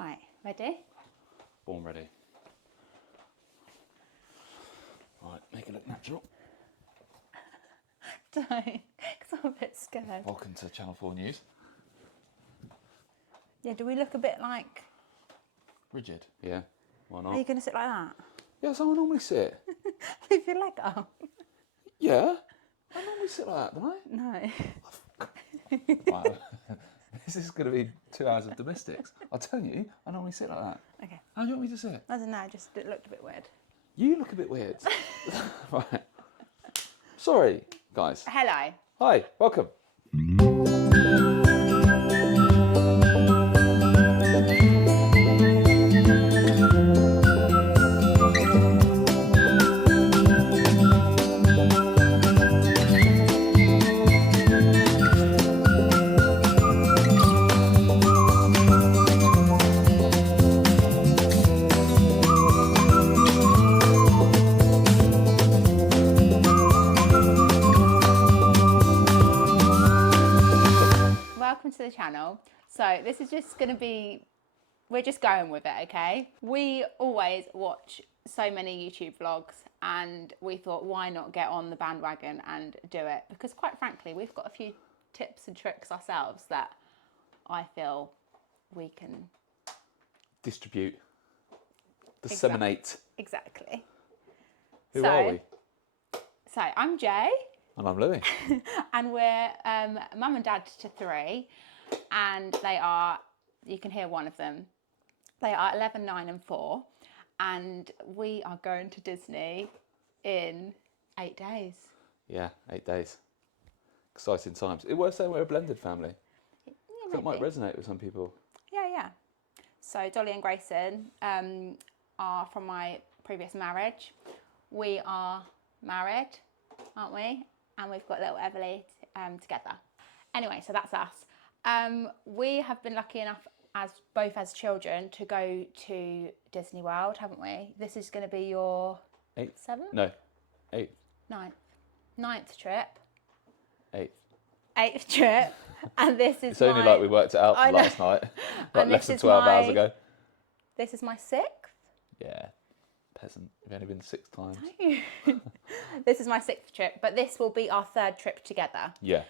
Right, ready? Born ready. Right, make it look natural. Don't, because I'm a bit scared. Welcome to Channel 4 News. Yeah, do we look a bit like... Rigid. Yeah, why Are not? you going to sit like that? Yeah, that's how I normally sit. Leave your leg up. Yeah, I normally sit like that, don't I? No. Wow. This is going to be 2 hours of domestics. I'll tell you, I normally sit like that. Okay. How do you want me to sit? I don't know, just it looked a bit weird. You look a bit weird. Right. Sorry, guys. Hello. Hi, welcome. Welcome to the channel. So this is just going to be, we're just going with it, okay? We always watch so many YouTube vlogs and we thought, why not get on the bandwagon and do it? Because quite frankly, we've got a few tips and tricks ourselves that I feel we can... Distribute. Disseminate. Exactly. Who are we? So I'm Jay. And I'm Lewy. And we're mum and dad to 3, and they are, you can hear one of them, they are 11, 9 and 4, and we are going to Disney in 8 days. Yeah, 8 days. Exciting times. It worth saying we're a blended family. Yeah, That might maybe. resonate with some people. Yeah. So Dolly and Grayson are from my previous marriage. We are married, aren't we? And we've got little Everly together. Anyway, so that's us. We have been lucky enough both as children to go to Disney World, haven't we? This is going to be your 8th? 7th? No, 8th. 9th trip. 8th. 8th trip. And this is It's only like we worked it out I know. last night, like And less this than is 12 hours my- ago. This is my 6th. Yeah, peasant. You've only been 6 times. This is my 6th trip, but this will be our 3rd trip together. Yeah.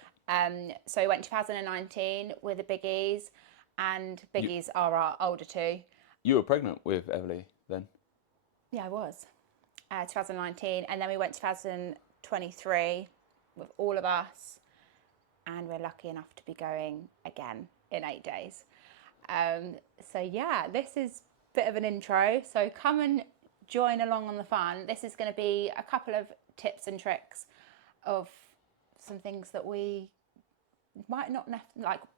So we went 2019 with the biggies, and biggies are our older 2. You were pregnant with Everly then? Yeah, I was. 2019, and then we went 2023 with all of us, and we're lucky enough to be going again in 8 days. So yeah, this is a bit of an intro. So come and join along on the fun. This is going to be a couple of tips and tricks of some things that we might not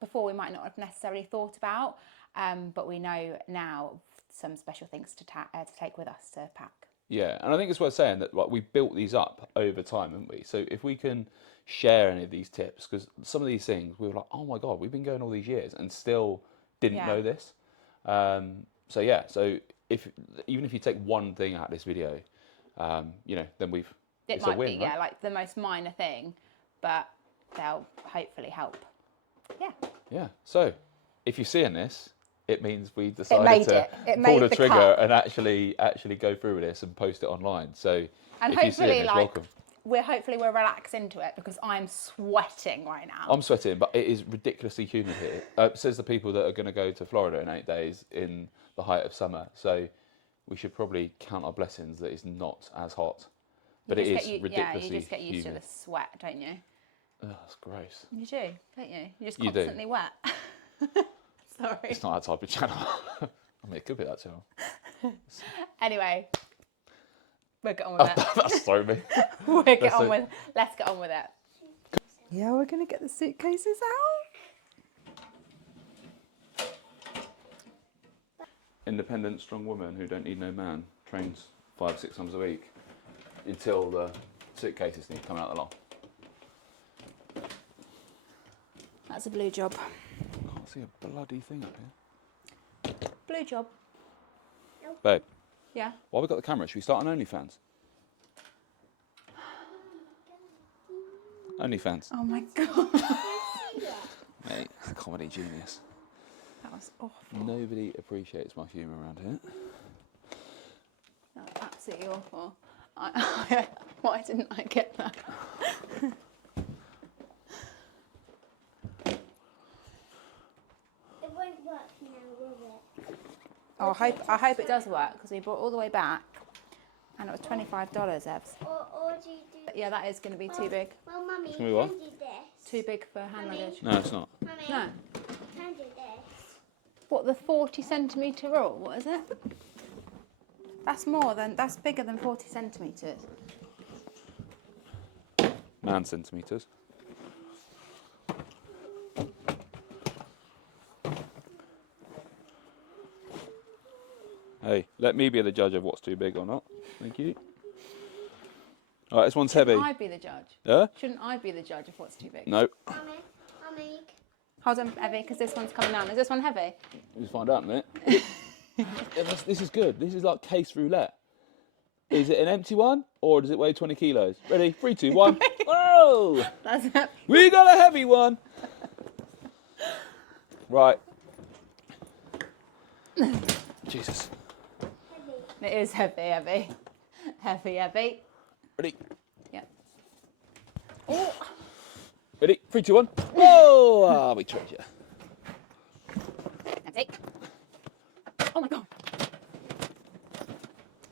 before we might not have necessarily thought about, but we know now some special things to take with us to pack. Yeah, and I think it's worth saying that we built these up over time, haven't we? So if we can share any of these tips, because some of these things we were like, oh my God, we've been going all these years and still didn't know this. So yeah, so even if you take one thing out of this video, then it's might a win, be, right? yeah, like the most minor thing, but they'll hopefully help. Yeah. So if you're seeing this, it means we decided to pull the trigger cut. and actually go through with this and post it online. So And if you see hopefully, this, welcome. we're relax into it, because I'm sweating right now. I'm sweating, but it is ridiculously humid here. Says the people that are going to go to Florida in 8 days in the height of summer. So we should probably count our blessings that it's not as hot. But it is ridiculously humid. Yeah, you just get used to the sweat, don't you? Oh, that's gross. You do, don't you? You're just You do. constantly wet. Sorry. It's not that type of channel. I mean, it could be that channel. Anyway, we'll get on with it. That's thrown me. Let's get on with it. Yeah, we're gonna get the suitcases out. Independent, strong woman who don't need no man trains 5-6 times a week until the suitcases need to come out the lot. That's a blue job. I can't see a bloody thing up here. Blue job. Babe, Yeah. while we got the camera, should we start on OnlyFans? OnlyFans. Oh my God. Mate, comedy genius. That That was awful. Nobody appreciates my humour around here. That was absolutely awful. Why didn't I get that? It won't work now, will it? Oh, I hope it does work, because we brought all the way back and it was $25, Evs. Or do you do... Yeah, that is going to be too big. Well, Mummy, you gonna be what? can do this. Too big for hand luggage. No, it's not. Mummy, No. you can do this. What, the 40 centimetre rule? What is it? That's bigger than 40 centimetres. Man centimetres. Hey, let me be the judge of what's too big or not. Thank you. All right, this one's heavy. Shouldn't I be the judge? Yeah? Shouldn't I be the judge of what's too big? No. Mummy. Hold on, Evie, because this one's coming down. Is this one heavy? We'll find out in a minute. Yeah, this is good. This is like case roulette. Is it an empty one or does it weigh 20 kilos? Ready? 3, 2, 1. Whoa! That's heavy. We got a heavy one. Right. Jesus. It is heavy. Heavy. Ready? Yeah. Oh, Ready? 3, 2, 1. Whoa! Ah, we tricked you. empty. Oh my God.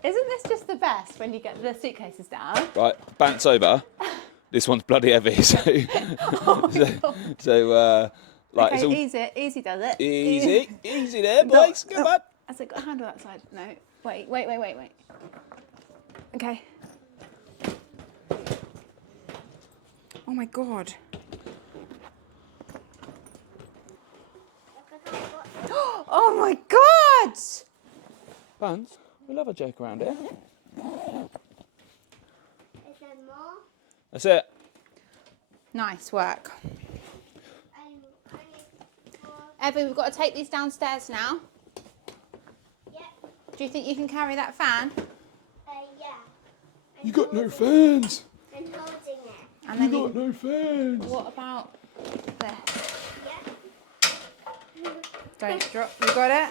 Isn't this just the best when you get the suitcases down? Right, bants over. This one's bloody heavy, so like Okay, it's all easy does it. easy there, boys. Come on. Has it got a handle outside? No. Wait. Okay. Oh my God. Oh my God! Bants, we love a joke around here. Is there more? That's it. Nice work. I need more. Evie, we've got to take these downstairs now. Yep. Do you think you can carry that fan? Yeah. You got no fans. And holding it. And You then got no fans. what about this? Yeah. Don't drop. You got it?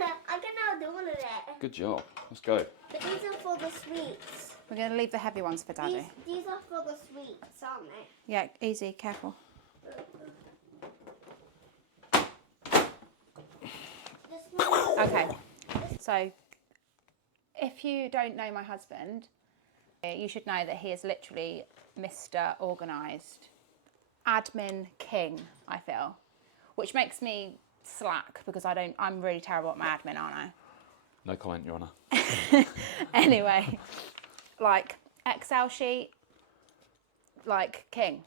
Look, I can hold all of it. Good job. Let's go. But these are for the sweets. We're going to leave the heavy ones for Daddy. These are for the sweets, aren't they? Yeah, easy, careful. This one. Okay, so if you don't know my husband, you should know that he is literally Mr. Organised. Admin king, I feel. Which makes me slack because I'm really terrible at my admin, aren't I? No comment, Your Honour. Anyway, like Excel sheet, like king.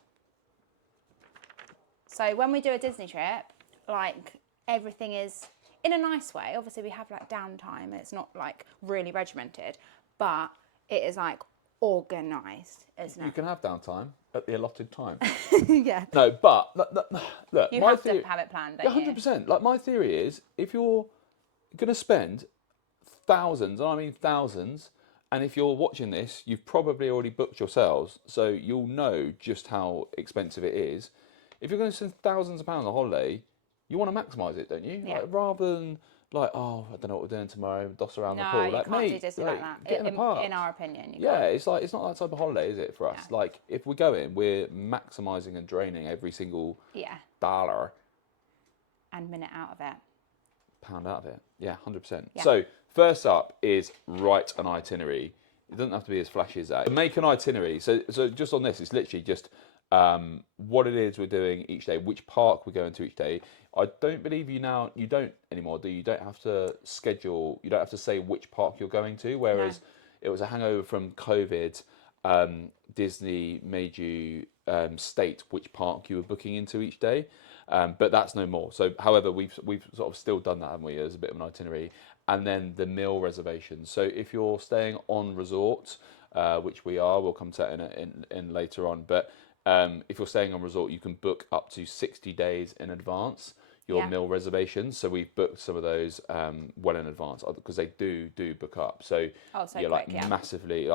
So when we do a Disney trip, like everything is in a nice way. Obviously we have like downtime. It's not like really regimented, but it is like organised, isn't You it? can have downtime at the allotted time. Yeah. No, but look, You my have theory, to have it planned, don't you? 100%. Like my theory is, if you're going to spend thousands, and I mean thousands, and if you're watching this, you've probably already booked yourselves, so you'll know just how expensive it is. If you're going to spend thousands of pounds on a holiday, you want to maximise it, don't you? Yeah. Like, rather than like, oh, I don't know what we're doing tomorrow, doss around the No, pool. you Like, can't mate, do Disney like that. Get in the park. In our opinion, you Yeah, can't. it's like it's not that type of holiday, is it, for us? Yeah. Like, if we go in, we're maximising and draining every single Yeah, dollar, and minute out of it. pound out of it. Yeah, 100%. Yeah. So, first up is write an itinerary. It doesn't have to be as flashy as that. Make an itinerary. So just on this, it's literally just what it is we're doing each day, which park we're going to each day. I don't believe you don't anymore, do you? You don't have to schedule, you don't have to say which park you're going to, whereas it was a hangover from COVID. Disney made you state which park you were booking into each day, but that's no more. So, however, we've sort of still done that, haven't we, as a bit of an itinerary. And then the meal reservations. So if you're staying on resort, which we are, we'll come to that in later on. But if you're staying on resort, you can book up to 60 days in advance. your meal reservations. So we've booked some of those well in advance because they do book up. So, massively,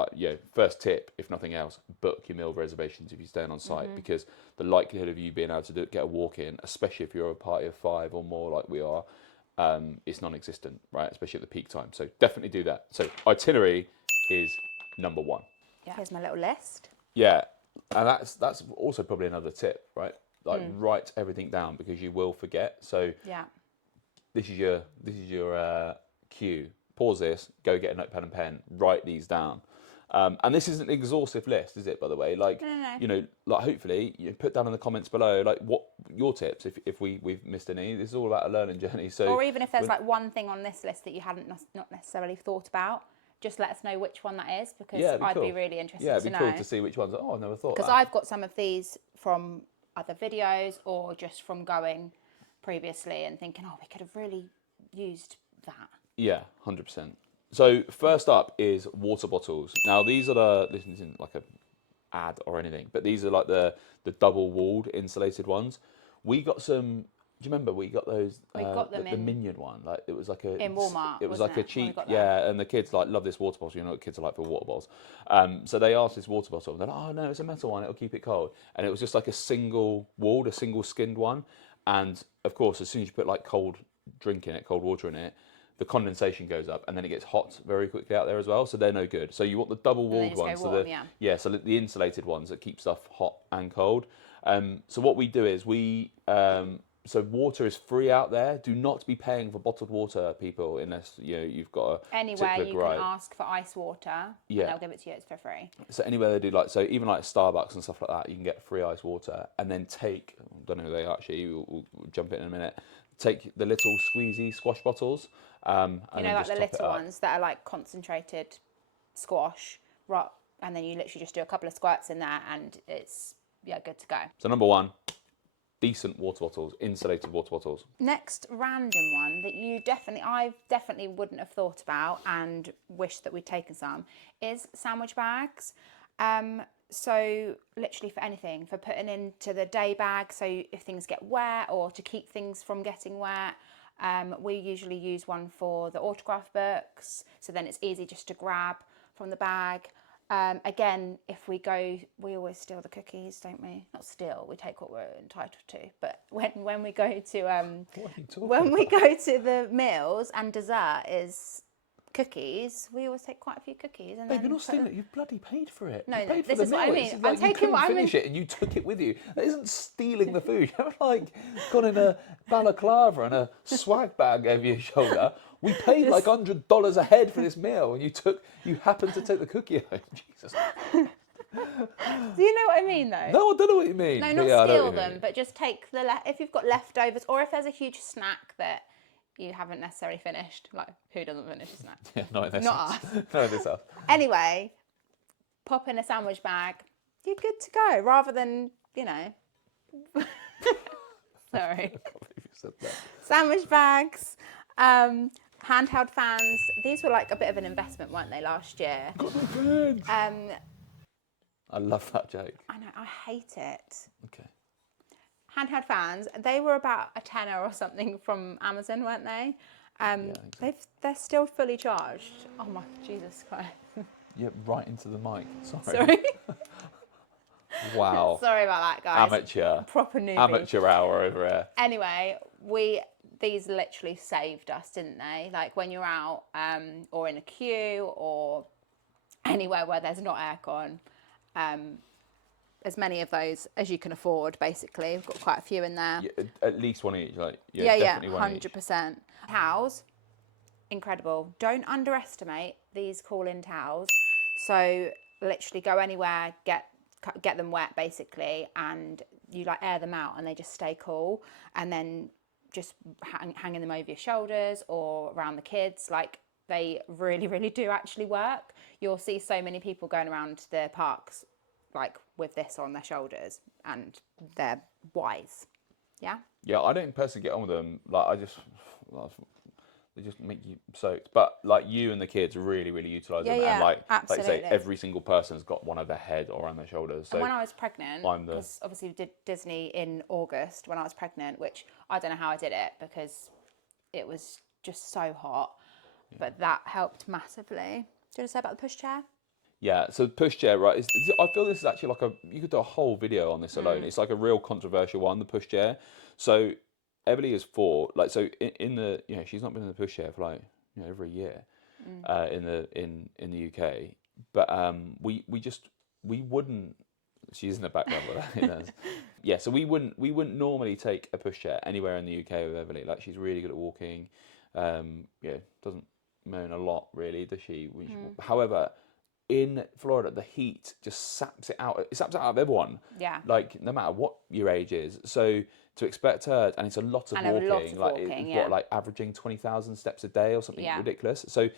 first tip, if nothing else, book your meal reservations if you're staying on site, because the likelihood of you being able to get a walk in, especially if you're a party of 5 or more like we are, it's non-existent, right? Especially at the peak time. So definitely do that. So itinerary is number 1. Yeah. Here's my little list. Yeah, and that's also probably another tip, right? Like write everything down because you will forget. So this is your cue. Pause this. Go get a notepad and pen. Write these down. And this isn't an exhaustive list, is it? By the way, like no. like hopefully you put down in the comments below like what your tips if we've missed any. This is all about a learning journey. So or even if there's like one thing on this list that you hadn't not necessarily thought about, just let us know which one that is, because I'd be really interested to know. Yeah, it'd be cool to see which ones. Oh, I never thought. Because I've got some of these from other videos or just from going previously and thinking, oh, we could have really used that. Yeah, 100%. So first up is water bottles. Now these are this isn't like a ad or anything, but these are like the double-walled insulated ones. We got some. Do you remember we got those? We got them the Minion one. Like it was like a in Walmart. It was like a cheap, and the kids like love this water bottle. You know what kids are like for water bottles. So they asked this water bottle. And they're like, oh no, it's a metal one. It'll keep it cold. And it was just like a single walled, a single skinned one. And of course, as soon as you put like cold drink in it, cold water in it, the condensation goes up, and then it gets hot very quickly out there as well. So they're no good. So you want the double walled ones. So the insulated ones that keep stuff hot and cold. So what we do is so water is free out there. Do not be paying for bottled water, people, unless you've got a anywhere you can ask for ice water. And they'll give it to you. It's for free. So anywhere they do even like Starbucks and stuff like that, you can get free ice water, and then I don't know who they are actually. We'll jump in a minute. Take the little squeezy squash bottles. And like the little ones that are like concentrated squash, right? And then you literally just do a couple of squirts in there, and it's good to go. So number 1. Decent water bottles, insulated water bottles. Next random one that I definitely wouldn't have thought about and wish that we'd taken some is sandwich bags. So literally for anything, for putting into the day bag, so if things get wet or to keep things from getting wet. We usually use one for the autograph books, so then it's easy just to grab from the bag. Again, if we go, we always steal the cookies, don't we? Not steal, we take what we're entitled to. But when we go to the meals and dessert is cookies, we always take quite a few cookies. And Babe, you're not stealing it. You've bloody paid for it. No, this is what I mean. I'm taking what I mean. You couldn't finish it and you took it with you. That isn't stealing the food. You haven't gone in a balaclava and a swag bag over your shoulder. We paid like $100 a head for this meal, and you happened to take the cookie home. Jesus. Do you know what I mean, though? No, I don't know what you mean. No, not steal them, but just take if you've got leftovers, or if there's a huge snack that you haven't necessarily finished. Like, who doesn't finish a snack? Yeah, not in this Not house. us. Not in this house. Anyway, pop in a sandwich bag. You're good to go, rather than Sorry. I can't believe you said that. Sandwich bags. Handheld fans. These were like a bit of an investment, weren't they, last year? Got my fans. I love that joke. I know, I hate it. Okay. Handheld fans, they were about a tenner or something from Amazon, weren't they? Exactly. They're still fully charged. Oh my, Jesus Christ. Yeah, right into the mic. Sorry. Wow. Sorry about that, guys. Amateur. Proper newbie. Amateur hour over here. Anyway, these literally saved us, didn't they? Like when you're out or in a queue or anywhere where there's not aircon, as many of those as you can afford, basically. We've got quite a few in there. Yeah, at least one each. Definitely 100%. Towels, incredible. Don't underestimate these call-in towels. So literally go anywhere, get them wet basically, and you air them out and they just stay cool, and then just hanging them over your shoulders or around the kids. They really, really do actually work. You'll see so many people going around the parks with this on their shoulders, and they're wise. Yeah. Yeah, I don't personally get on with them. they just make you soaked. But like you and the kids really, really utilise them, and like you say, absolutely. every single person's got one over their head or on their shoulders. So and when I was pregnant, because obviously we did Disney in August when I was pregnant, which I don't know how I did it because it was just so hot, but that helped massively. Do you want to say about the pushchair? Yeah, so pushchair, right? I feel this is actually like you could do a whole video on this alone. It's like a real controversial one, the pushchair. So Emily is 4, like so in the she's not been in the pushchair for like over a year, in the UK. But we wouldn't. She's in the background, but yeah. So we wouldn't normally take a pushchair anywhere in the UK with Emily. Like she's really good at walking. Doesn't moan a lot really, does she? However, in Florida, the heat just saps it out. It saps it out of everyone. Yeah. Like no matter what your age is. So to expect her, and it's a lot of walking. Like averaging 20,000 steps a day or something ridiculous. So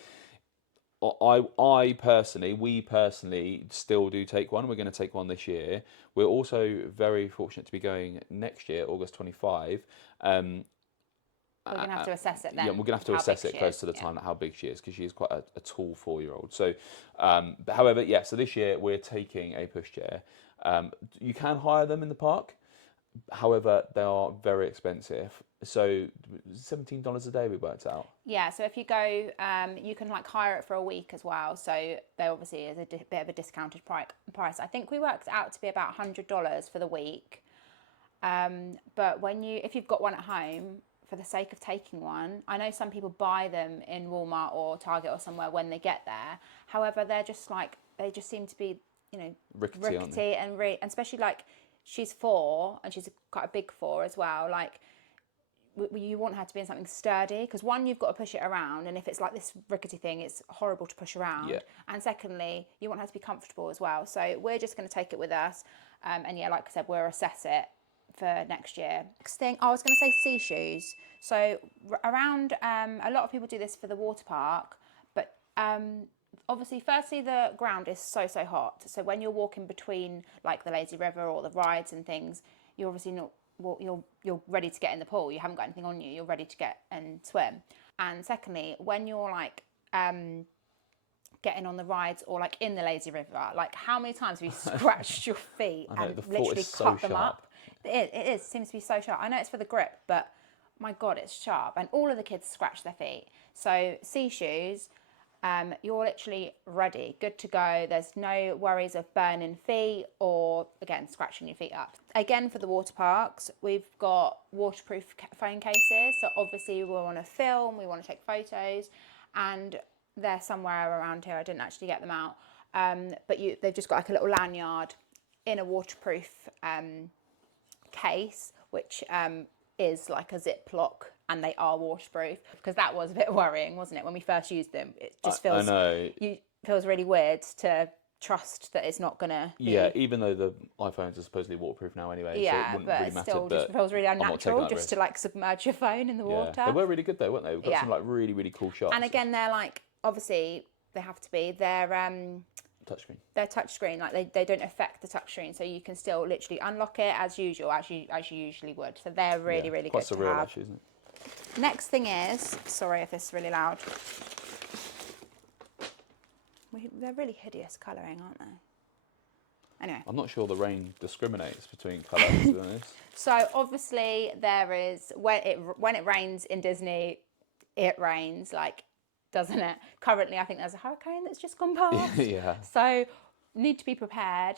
we personally still do take one. We're going to take one this year. We're also very fortunate to be going next year, August 25. We're going to have to assess it then. Yeah, we're going to have to assess it close to the time, how big she is, because she is quite a tall 4-year-old. So, but however, so this year we're taking a pushchair. You can hire them in the park. However, they are very expensive. So $17 a day we worked out. Yeah, so if you go, you can like hire it for a week as well. So there obviously is a bit of a discounted price. I think we worked out to be about $100 for the week. But if you've got one at home, for the sake of taking one, I know some people buy them in Walmart or Target or somewhere when they get there. However, they just seem to be, rickety and especially like she's 4 and she's quite a big 4 as well. Like you want her to be in something sturdy because one, you've got to push it around, and if it's like this rickety thing, it's horrible to push around. Yeah. And secondly, you want her to be comfortable as well. So we're just going to take it with us, and like I said, we'll assess it for next year. Next thing, I was going to say sea shoes. So around, a lot of people do this for the water park, but obviously, firstly, the ground is so hot. So when you're walking between like the lazy river or the rides and things, you're obviously not. You're ready to get in the pool. You haven't got anything on you. You're ready to get and swim. And secondly, when you're like getting on the rides or like in the lazy river, like how many times have you scratched your feet and literally cut them up? It seems to be so sharp. I know it's for the grip, but my God, it's sharp. And all of the kids scratch their feet. So sea shoes, you're literally ready, good to go. There's no worries of burning feet or, again, scratching your feet up. Again, for the water parks, we've got waterproof phone cases. So obviously we want to film, we want to take photos, and they're somewhere around here. I didn't actually get them out. But they've just got like a little lanyard in a waterproof case, which is like a Ziploc, and they are waterproof, because that was a bit worrying, wasn't it, when we first used them? It just feels feels really weird to trust that it's not gonna be... Yeah, even though the iPhones are supposedly waterproof now anyway, so it wouldn't really matter, still just feels really unnatural just to like submerge your phone in the water. They were really good though, weren't they? We've got some like really, really cool shots. And again, they're like, obviously they have to be, they're touchscreen. They're touchscreen, like they don't affect the touchscreen, so you can still literally unlock it as usual, as you usually would. So they're really, really good to have. Quite surreal actually, isn't it? Next thing is, sorry if it's really loud. They're really hideous colouring, aren't they? Anyway. I'm not sure the rain discriminates between colour, to be honest. So obviously there is, when it rains in Disney, it rains, like, doesn't it? Currently, I think there's a hurricane that's just gone past. Yeah. So need to be prepared.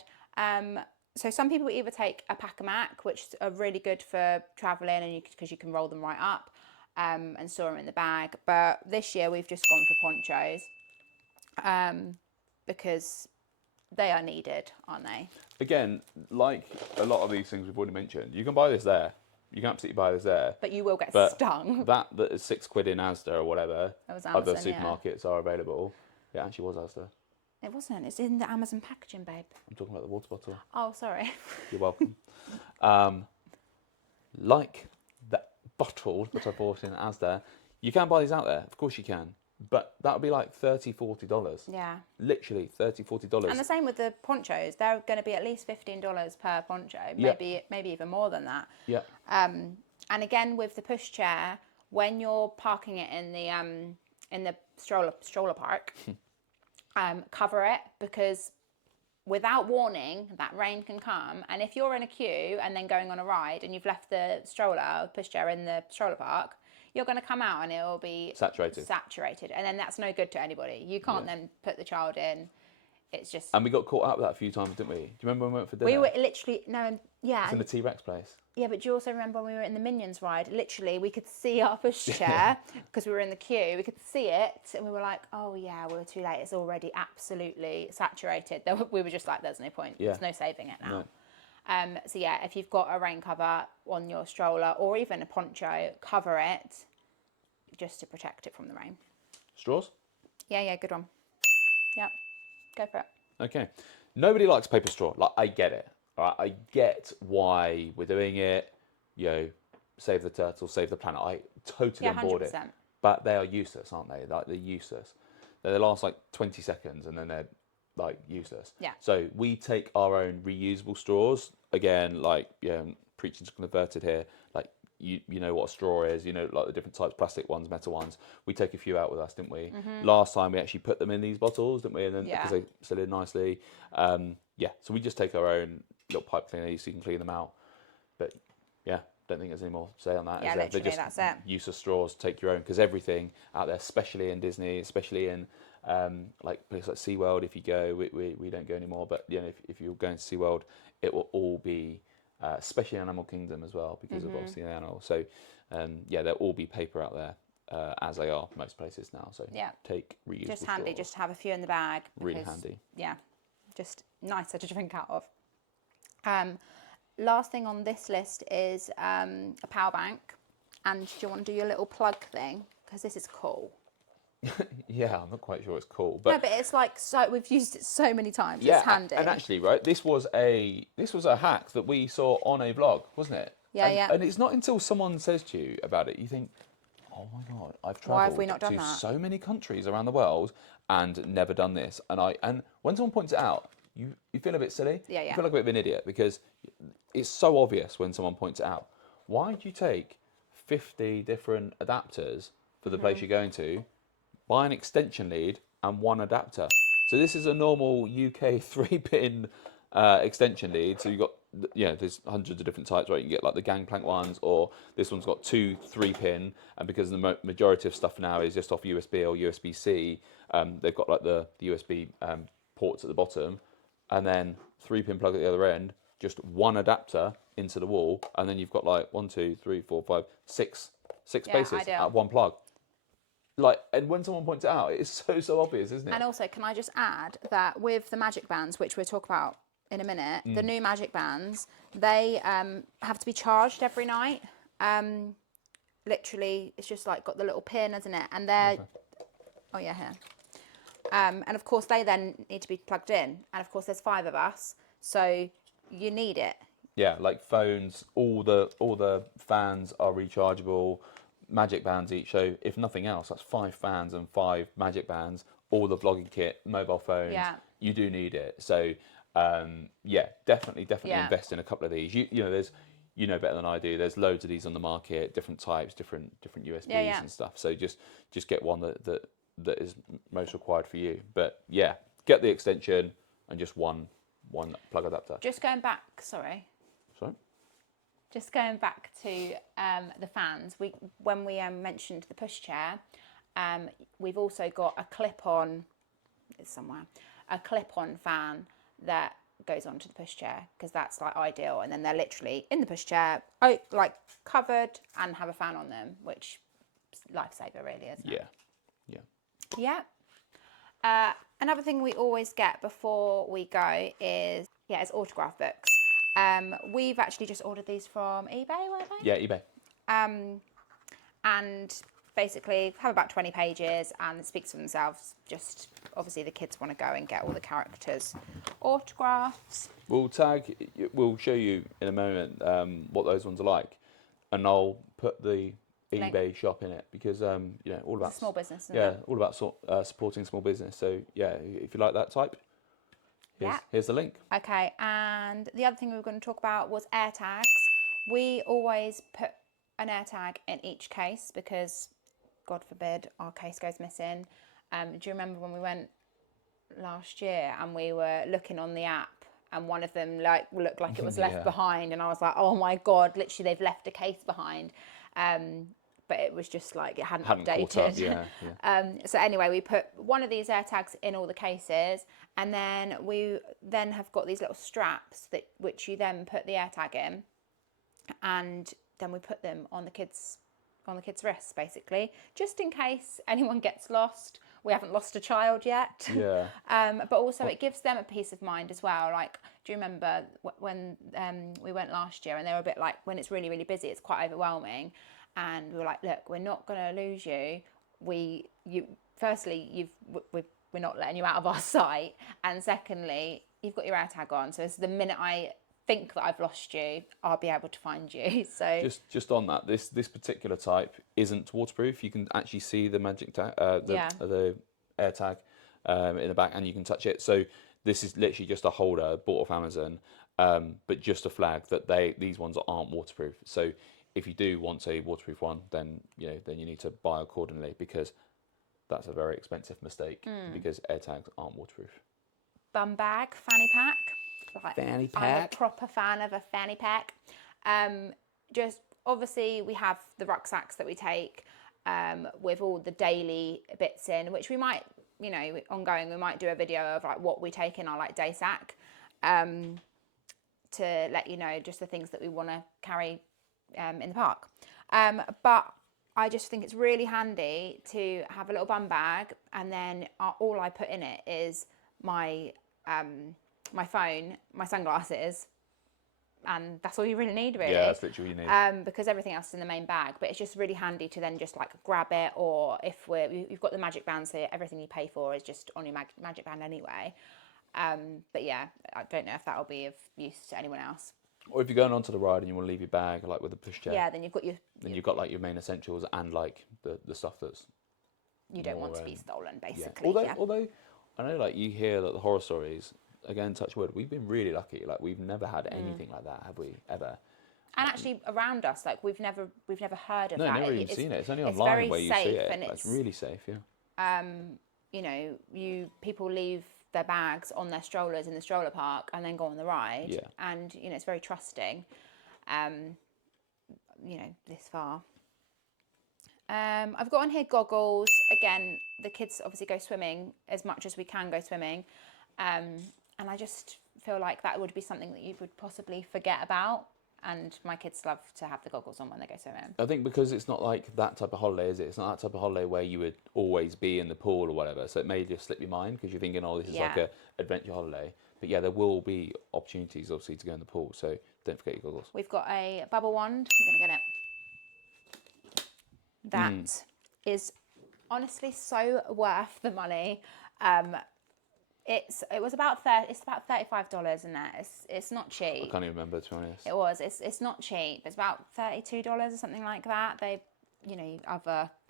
So some people either take a pack-a-mac, which are really good for travelling, and because you can roll them right up and store them in the bag. But this year we've just gone for ponchos because they are needed, aren't they? Again, like a lot of these things we've already mentioned, you can buy this there. You can absolutely buy this there. But you will get stung. That is £6 in Asda or whatever. That was Amazon, other supermarkets are available. It actually was Asda. It wasn't. It's in the Amazon packaging, babe. I'm talking about the water bottle. Oh, sorry. You're welcome. Like the bottles that I bought in Asda, you can buy these out there. Of course you can. But that would be like $30, $40. Yeah. Literally $30, $40. And the same with the ponchos. They're going to be at least $15 per poncho. Maybe even more than that. Yeah. And again, with the pushchair, when you're parking it in the stroller park, cover it, because without warning, that rain can come. And if you're in a queue and then going on a ride and you've left the stroller, pushchair in the stroller park, you're going to come out and it will be saturated. And then that's no good to anybody. You can't then put the child in. It's just... And we got caught out with that a few times, didn't we? Do you remember when we went for dinner? We were literally... No, yeah. It's in the T-Rex place. Yeah, but do you also remember when we were in the Minions ride? Literally, we could see our pushchair because we were in the queue. We could see it, and we were like, "Oh yeah, we were too late. It's already absolutely saturated." We were just like, "There's no point. Yeah. There's no saving it now." No. So yeah, if you've got a rain cover on your stroller or even a poncho, cover it just to protect it from the rain. Straws? Yeah, good one. Yeah, go for it. Okay. Nobody likes paper straw. Like, I get it. All right? I get why we're doing it. You know, save the turtle, save the planet. I totally on board it. But they are useless, aren't they? Like, they're useless. They last like 20 seconds and then they're like useless. Yeah. So we take our own reusable straws. Again, like, preaching to converted here. Like, you know what a straw is, you know, like the different types, plastic ones, metal ones. We take a few out with us, didn't we? Last time we actually put them in these bottles, didn't we? And then because they seal in nicely. So we just take our own little pipe cleaner so you can clean them out. But yeah, don't think there's any more to say on that. Yeah, literally, They're just that's it. Useless straws, take your own, because everything out there, especially in Disney, especially in like places like SeaWorld, if you go, we don't go anymore, but you know, if you're going to SeaWorld, it will all be especially Animal Kingdom as well, because of obviously the animal. So there'll all be paper out there, as they are most places now. So take reusable Just handy, straws. just have a few in the bag. Really handy. Yeah, just nicer to drink out of. Last thing on this list is a power bank. And do you want to do your little plug thing? Because this is cool. Yeah, I'm not quite sure it's cool, but no, but it's like, so we've used it so many times. yeah, it's handy. and actually, right, this was a hack that we saw on a vlog, wasn't it? Yeah. And it's not until someone says to you about it, you think, oh my god, I've Why have travelled we not done to that? so many countries around the world and never done this. And when someone points it out, you feel a bit silly. Yeah. You feel like a bit of an idiot because it's so obvious when someone points it out. Why do you take 50 different adapters for the place you're going to, buy an extension lead and one adapter? So this is a normal UK 3-pin extension lead. So you've got, there's hundreds of different types, right? You can get like the gangplank ones, or this one's got 2 3-pin, and because the majority of stuff now is just off USB or USB-C, they've got like the USB ports at the bottom, and then 3-pin plug at the other end, just one adapter into the wall, and then you've got like 1, 2, 3, 4, 5, 6 spaces at one plug. Like, and when someone points it out, it's so obvious, isn't it? And also, can I just add that with the magic bands, which we'll talk about in a minute, the new magic bands, they have to be charged every night. Literally, it's just like got the little pin, isn't it? And they're, here. And of course, they then need to be plugged in. And of course, there's 5 of us, so you need it. Yeah, like phones, all the fans are rechargeable. Magic bands each, so if nothing else, that's 5 fans and 5 magic bands, all the vlogging kit, mobile phones. You do need it. So definitely invest in a couple of these. There's, better than I do, there's loads of these on the market, different types, different USBs and stuff. So just get one that is most required for you. But yeah, get the extension and just one plug adapter. Just going back to the fans, when we mentioned the pushchair, we've also got a clip-on fan that goes onto the pushchair, because that's like ideal. And then they're literally in the pushchair, like covered, and have a fan on them, which is lifesaver, really, isn't it? Yeah. Another thing we always get before we go is autograph books. We've actually just ordered these from eBay, weren't they? Yeah, eBay. And basically have about 20 pages and it speaks for themselves. Just obviously the kids want to go and get all the characters' autographs. We'll show you in a moment what those ones are like, and I'll put the eBay shop in it, because all about small business. All about supporting small business. So yeah, if you like that type, here's the link. Okay, and the other thing we were going to talk about was air tags. We always put an AirTag in each case because, God forbid, our case goes missing. Do you remember when we went last year and we were looking on the app and one of them like looked like it was left behind, and I was like, oh my God, literally they've left a case behind. But it was just like it hadn't updated. Caught up. So anyway, we put one of these AirTags in all the cases, and then we then have got these little straps which you then put the AirTag in, and then we put them on the kids' wrists, basically, just in case anyone gets lost. We haven't lost a child yet. Yeah. But also it gives them a peace of mind as well. Like, do you remember when we went last year and they were a bit like, when it's really, really busy, it's quite overwhelming. And we were like, look, we're not going to lose you. Firstly, we're not letting you out of our sight. And secondly, you've got your AirTag on. So it's the minute I think that I've lost you, I'll be able to find you. So just on that, this particular type isn't waterproof. You can actually see the magic tag, the AirTag in the back, and you can touch it. So this is literally just a holder bought off Amazon, but just a flag that these ones aren't waterproof. So if you do want a waterproof one, then you need to buy accordingly, because that's a very expensive mistake because AirTags aren't waterproof. Bum bag, fanny pack. Like, Fanny pack. I'm a proper fan of a fanny pack. Just obviously we have the rucksacks that we take with all the daily bits in, which we might, ongoing, we might do a video of like what we take in our like day sack to let you know just the things that we want to carry in the park. But I just think it's really handy to have a little bum bag, and then all I put in it is my phone, my sunglasses, and that's all you really need, really. Yeah, that's literally what you need. Because everything else is in the main bag, but it's just really handy to then just like grab it, or if you've got the magic band, so everything you pay for is just on your magic band anyway. But yeah, I don't know if that'll be of use to anyone else. Or if you're going onto the ride and you want to leave your bag like with a pushchair. Yeah, then you've got you've got like your main essentials and like the stuff that's you don't want to be stolen, basically. Yeah. Although I know like you hear that the horror stories, again, touch wood, we've been really lucky. Like we've never had anything like that, have we ever? And actually around us, like we've never heard of that. No, never even seen it. It's only online where you see it. And it's really safe, yeah. People leave their bags on their strollers in the stroller park and then go on the ride. Yeah. And it's very trusting. This far. I've got on here goggles. Again, the kids obviously go swimming as much as we can go swimming. And I just feel like that would be something that you would possibly forget about. And my kids love to have the goggles on when they go swimming. I think because it's not like that type of holiday, is it? It's not that type of holiday where you would always be in the pool or whatever. So it may just slip your mind because you're thinking, oh, this is like a adventure holiday. But yeah, there will be opportunities, obviously, to go in the pool. So don't forget your goggles. We've got a bubble wand. I'm going to get it. That is honestly so worth the money. It's about $35, isn't it? It's not cheap. I can't even remember, to be honest. It was. It's not cheap. It's about $32 or something like that.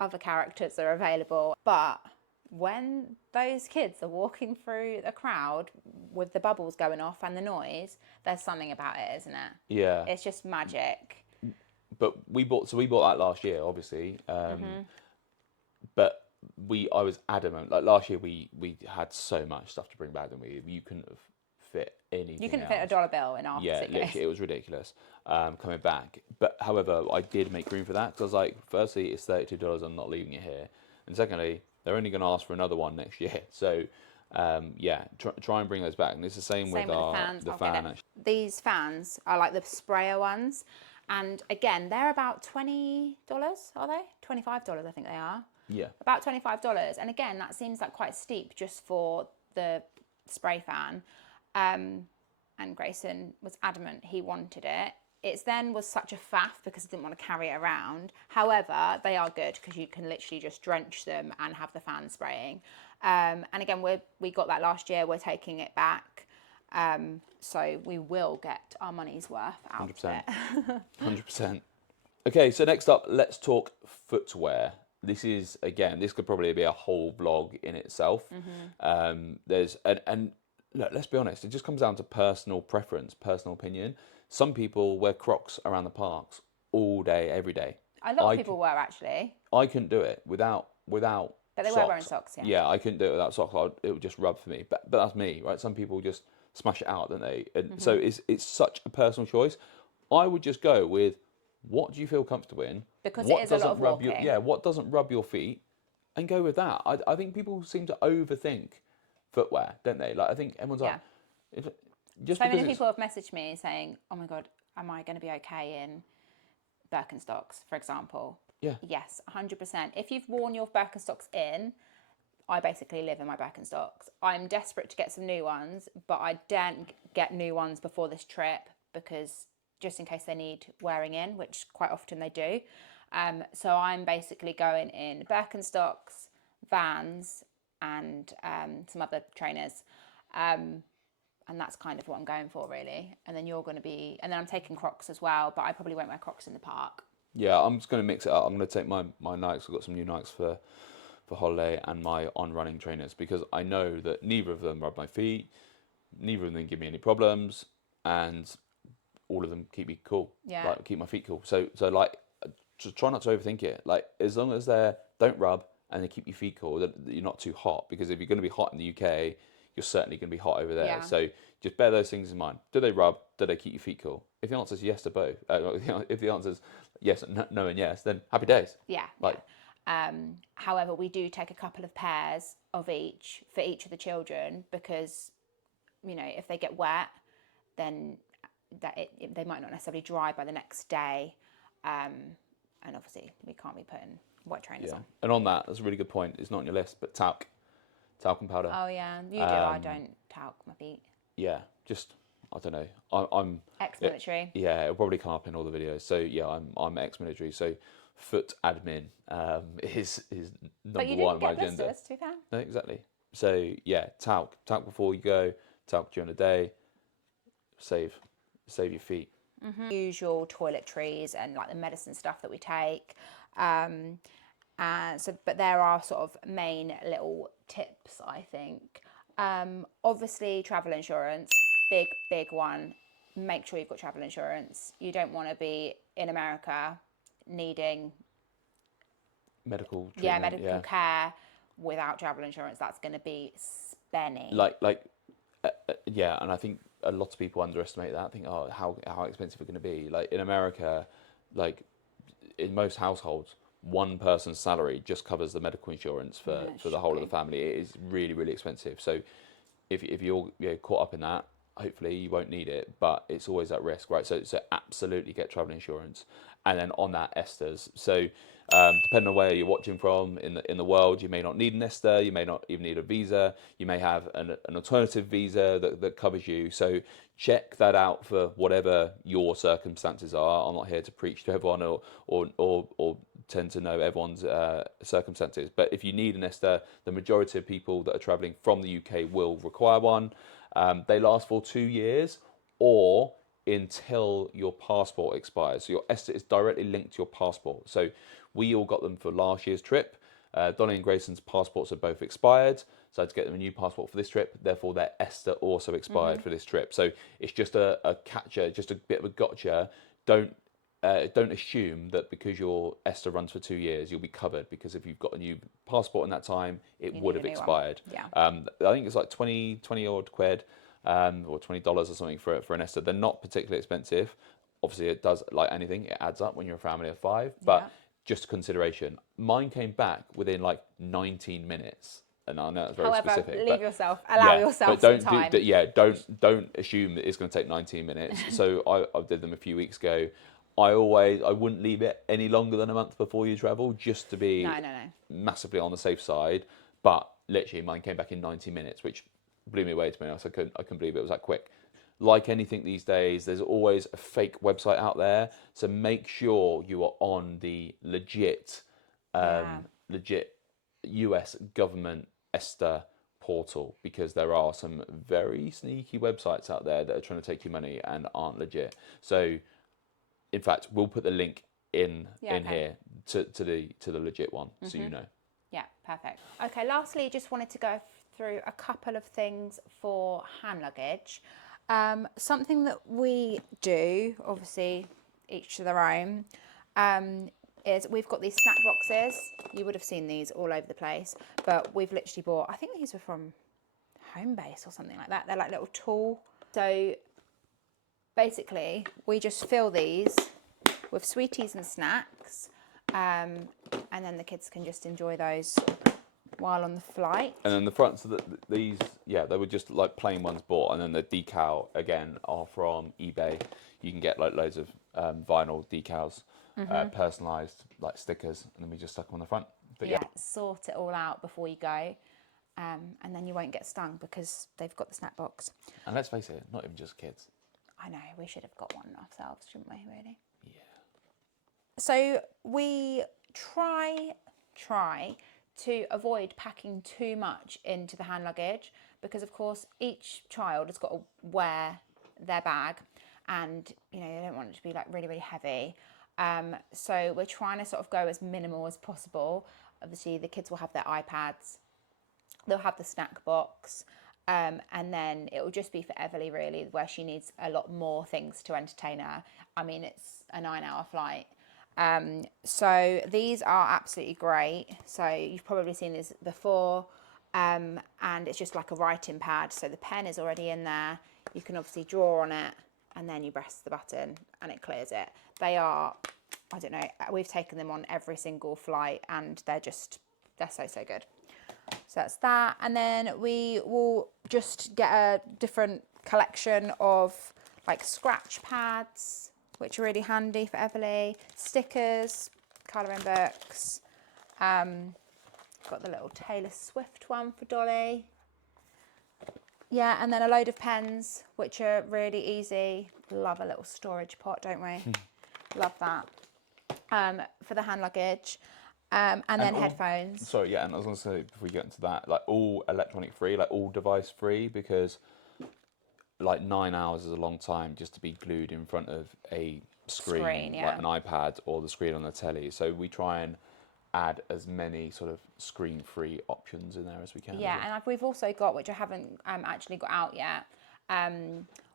Other characters are available, but when those kids are walking through a crowd with the bubbles going off and the noise, there's something about it, isn't it? Yeah. It's just magic. But we bought that last year, obviously. But I was adamant. Like last year, we had so much stuff to bring back, and you couldn't have fit anything. You couldn't else. fit a dollar bill in our literally, it was ridiculous coming back. But however, I did make room for that because I was like, firstly, it's $32. I'm not leaving it here, and secondly, they're only going to ask for another one next year. So try and bring those back. And it's the same with the fan. Actually. These fans are like the sprayer ones, and again, they're about $20. Are they? $25, I think they are. Yeah. About $25. And again, that seems like quite steep just for the spray fan. And Grayson was adamant he wanted it. It then was such a faff because he didn't want to carry it around. However, they are good because you can literally just drench them and have the fan spraying. And again, we got that last year. We're taking it back. So we will get our money's worth out 100%. of it. 100%. Okay, so next up, let's talk footwear. This could probably be a whole vlog in itself. And look, let's be honest, it just comes down to personal preference, personal opinion. Some people wear Crocs around the parks all day, every day. A lot of people were actually. I couldn't do it without But they socks. were wearing socks, yeah. Yeah, I couldn't do it without socks. It would just rub for me. But that's me, right? Some people just smash it out, don't they? And so it's such a personal choice. I would just go with what do you feel comfortable in? Because what it is a lot of rub walking. what doesn't rub your feet, and go with that. I think people seem to overthink footwear, don't they? Like I think everyone's like, just so because many people have messaged me saying, "Oh my god, am I going to be okay in Birkenstocks, for example?" Yeah. Yes, 100%. If you've worn your Birkenstocks in, I basically live in my Birkenstocks. I'm desperate to get some new ones, but I daren't get new ones before this trip because just in case they need wearing in, which quite often they do. So I'm basically going in Birkenstocks, Vans, and some other trainers. And that's kind of what I'm going for, really. And then you're going to be, and then I'm taking Crocs as well, but I probably won't wear Crocs in the park. Yeah, I'm just going to mix it up. I'm going to take my Nikes. I've got some new Nikes for holiday and my on running trainers because I know that neither of them rub my feet, neither of them give me any problems, and all of them keep me cool. Yeah. Like keep my feet cool. So like, just try not to overthink it. Like as long as they don't rub and they keep your feet cool, that you're not too hot. Because if you're going to be hot in the UK, you're certainly going to be hot over there. Yeah. So just bear those things in mind. Do they rub? Do they keep your feet cool? If the answer is yes to both, if the answer is yes, no, and yes, then happy days. Yeah. Like. However, we do take a couple of pairs of each for each of the children because, you know, if they get wet, then they might not necessarily dry by the next day. And obviously, we can't be putting wet trainers on. And on that, that's a really good point. It's not on your list, but talc and powder. Oh yeah, you do. I don't talc my feet. Yeah, just I don't know. I'm ex-military. Yeah, it'll probably come up in all the videos. So yeah, I'm ex-military. So foot admin is number one on my agenda. Blisters, to be fair. No, exactly. So yeah, talc before you go, talc during the day. Save your feet. Usual toiletries and like the medicine stuff that we take. But there are sort of main little tips, I think. Obviously, travel insurance, big one. Make sure you've got travel insurance. You don't want to be in America needing medical treatment, care without travel insurance. That's going to be spenny. And I think a lot of people underestimate that. Think, oh, how expensive it's going to be. Like in America, like in most households, one person's salary just covers the medical insurance for the whole of the family. It is really, really expensive. So if you're caught up in that, hopefully you won't need it, but it's always at risk, right? So absolutely get travel insurance. And then on that, Esters. So depending on where you're watching from in the world, you may not need an Ester, you may not even need a visa, you may have an alternative visa that covers you. So check that out for whatever your circumstances are. I'm not here to preach to everyone or tend to know everyone's circumstances. But if you need an Ester, the majority of people that are travelling from the UK will require one. They last for 2 years or until your passport expires. So your Ester is directly linked to your passport. So we all got them for last year's trip. Donnie and Grayson's passports are both expired, so I had to get them a new passport for this trip. Therefore, their Ester also expired for this trip. So it's just a catcher, just a bit of a gotcha. Don't assume that because your Ester runs for 2 years, you'll be covered, because if you've got a new passport in that time, it would have expired. Yeah. I think it's like 20 odd quid. Or $20 or something for an Ester. They're not particularly expensive. Obviously, it does, like anything, it adds up when you're a family of 5. But just a consideration. Mine came back within like 19 minutes, and I know that's very specific. Allow yourself some time. Don't assume that it's going to take 19 minutes. So I did them a few weeks ago. I wouldn't leave it any longer than a month before you travel, just to be massively on the safe side. But literally, mine came back in 90 minutes, which blew me away, to be honest. I couldn't believe it was that quick. Like anything these days, there's always a fake website out there. So make sure you are on the legit US government Ester portal, because there are some very sneaky websites out there that are trying to take your money and aren't legit. So, in fact, we'll put the link in here to the legit one, so you know. Yeah, perfect. Okay, lastly, just wanted to go through a couple of things for hand luggage. Something that we do, obviously, each to their own. Is we've got these snack boxes. You would have seen these all over the place, but we've literally bought, I think these were from Homebase or something like that. They're like little tall. So basically we just fill these with sweeties and snacks, and then the kids can just enjoy those while on the flight. And then the fronts of these, yeah, they were just like plain ones bought, and then the decal again are from eBay. You can get like loads of vinyl decals, personalised like stickers, and then we just stuck them on the front. But yeah, sort it all out before you go, and then you won't get stung because they've got the snack box. And let's face it, not even just kids. I know, we should have got one ourselves, shouldn't we, really? Yeah. So we try to avoid packing too much into the hand luggage, because of course each child has got to wear their bag, and you know, they don't want it to be like really heavy. So we're trying to sort of go as minimal as possible. Obviously the kids will have their iPads, they'll have the snack box, and then it will just be for Everly really, where she needs a lot more things to entertain her. I mean, it's a 9-hour flight. So these are absolutely great. So you've probably seen this before, and it's just like a writing pad. So the pen is already in there. You can obviously draw on it, and then you press the button and it clears it. They are, I don't know, we've taken them on every single flight, and they're so good. So that's that. And then we will just get a different collection of like scratch pads, which are really handy for Everly, stickers, colouring books. Got the little Taylor Swift one for Dolly. Yeah, and then a load of pens, which are really easy. Love a little storage pot, don't we? Love that. For the hand luggage. And then headphones. Sorry, yeah, and I was going to say, before we get into that, like all electronic free, like all device free, because like 9 hours is a long time just to be glued in front of a screen yeah. like an iPad or the screen on the telly. So we try and add as many sort of screen-free options in there as we can. Yeah, and we've also got, which I haven't actually got out yet,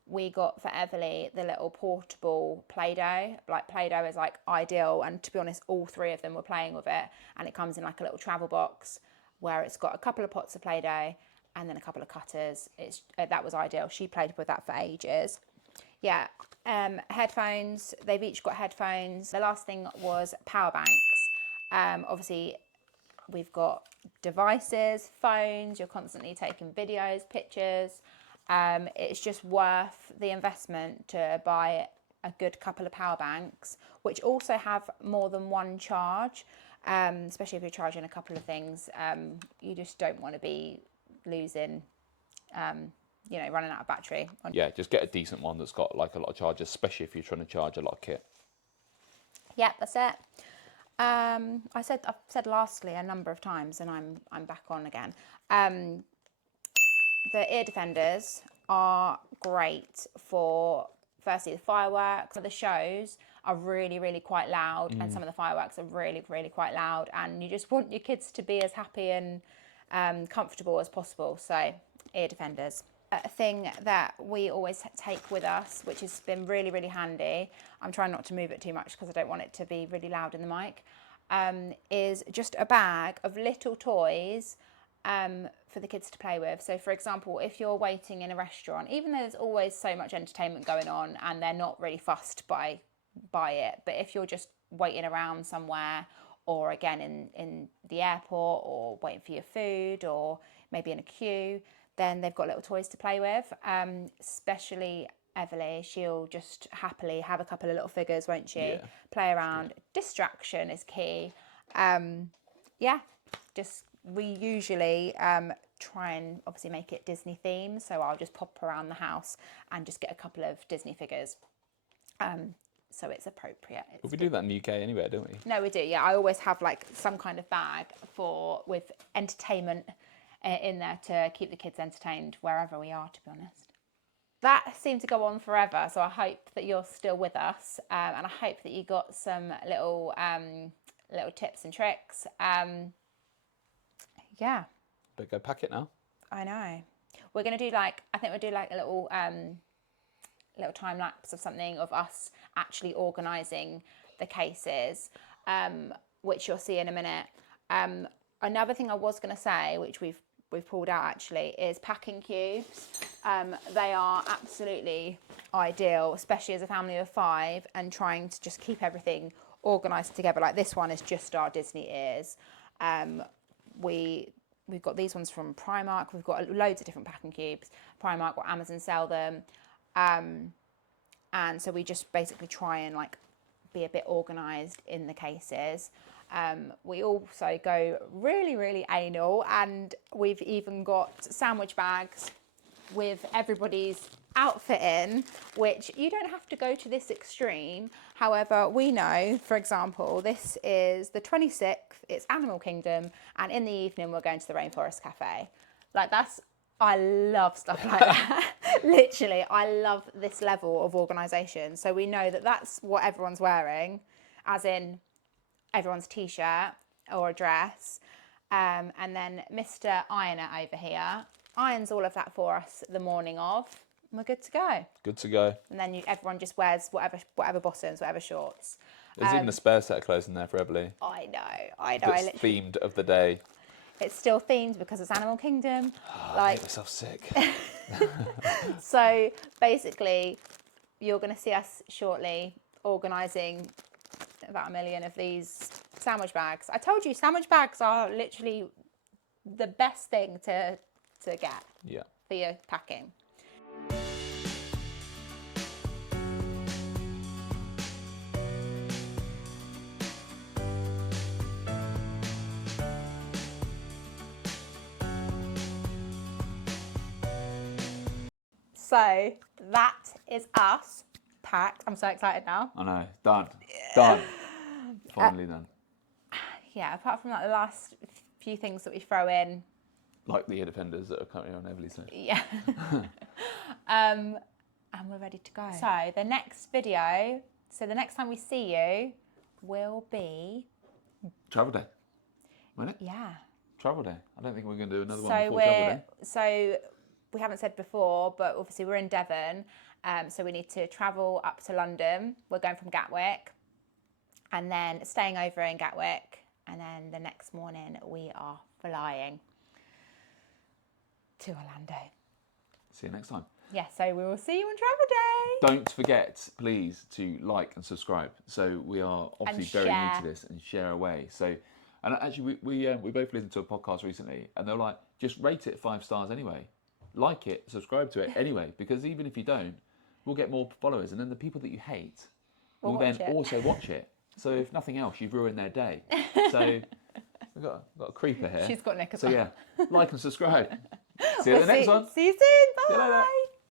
we got for Everly the little portable Play-Doh. Like Play-Doh is like ideal, and to be honest, all three of them were playing with it, and it comes in like a little travel box where it's got a couple of pots of Play-Doh and then a couple of cutters. That was ideal. She played with that for ages. Yeah, headphones. They've each got headphones. The last thing was power banks. Obviously, we've got devices, phones. You're constantly taking videos, pictures. It's just worth the investment to buy a good couple of power banks, which also have more than one charge, especially if you're charging a couple of things. You just don't want to be losing, running out of battery. Yeah, just get a decent one that's got like a lot of charges, especially if you're trying to charge a lot of kit. Yeah, that's it. I've said lastly a number of times, and I'm back on again. The ear defenders are great for, firstly, the fireworks. The shows are really quite loud, and some of the fireworks are really quite loud, and you just want your kids to be as happy and comfortable as possible. So ear defenders. A thing that we always take with us, which has been really handy, I'm trying not to move it too much because I don't want it to be really loud in the mic, is just a bag of little toys for the kids to play with. So for example, if you're waiting in a restaurant, even though there's always so much entertainment going on and they're not really fussed by it, but if you're just waiting around somewhere, or again in the airport, or waiting for your food, or maybe in a queue, then they've got little toys to play with. Especially Everly, she'll just happily have a couple of little figures, won't she? Yeah. Play around. Distraction is key. We usually try and obviously make it Disney themed, so I'll just pop around the house and just get a couple of Disney figures. So it's appropriate. But we do that in the UK anyway, don't we? No, we do. Yeah, I always have like some kind of bag with entertainment in there to keep the kids entertained wherever we are, to be honest. That seemed to go on forever, so I hope that you're still with us, and I hope that you got some little tips and tricks. Yeah. But go pack it now. I know. We're gonna do a little little time lapse of something of us actually organising the cases, which you'll see in a minute. Another thing I was going to say, which we've pulled out actually, is packing cubes. They are absolutely ideal, especially as a family of 5 and trying to just keep everything organised together. Like this one is just our Disney ears. We've got these ones from Primark. We've got loads of different packing cubes. Primark or Amazon sell them. And so we just basically try and like be a bit organised in the cases. We also go really, really anal, and we've even got sandwich bags with everybody's outfit in, which you don't have to go to this extreme. However, we know, for example, this is the 26th, it's Animal Kingdom, and in the evening we're going to the Rainforest Cafe. Like I love stuff like that. Literally, I love this level of organisation. So we know that that's what everyone's wearing, as in everyone's t-shirt or a dress. And then Mr. Ironer over here irons all of that for us the morning of. And we're good to go. Good to go. And then everyone just wears whatever bottoms, whatever shorts. There's even a spare set of clothes in there for Everly. I know. That's themed of the day. It's still themed because it's Animal Kingdom. I made myself sick. So basically, you're going to see us shortly organising about 1 million of these sandwich bags. I told you, sandwich bags are literally the best thing to get for your packing. So that is us packed. I'm so excited now. I know. Done. Done. Finally done. Yeah, apart from like the last few things that we throw in. Like the defenders that are currently on Everly's list. Yeah. And we're ready to go. So the next video, the next time we see you will be... Travel day. Won't it? Yeah. Travel day. I don't think we're going to do another one before travel day. So we haven't said before, but obviously we're in Devon. So we need to travel up to London. We're going from Gatwick and then staying over in Gatwick. And then the next morning we are flying to Orlando. See you next time. Yeah, so we will see you on travel day. Don't forget, please, to like and subscribe. So we are obviously very new to this, and share away. So, and actually, we both listened to a podcast recently, and they're like, just rate it 5 stars anyway, like it, subscribe to it anyway, because even if you don't, we'll get more followers, and then the people that you hate will then also watch it. So if nothing else, you've ruined their day. So we've got a creeper here. She's got Nick as well. So yeah, like and subscribe. See you at the next one. See you soon. Bye. See you later.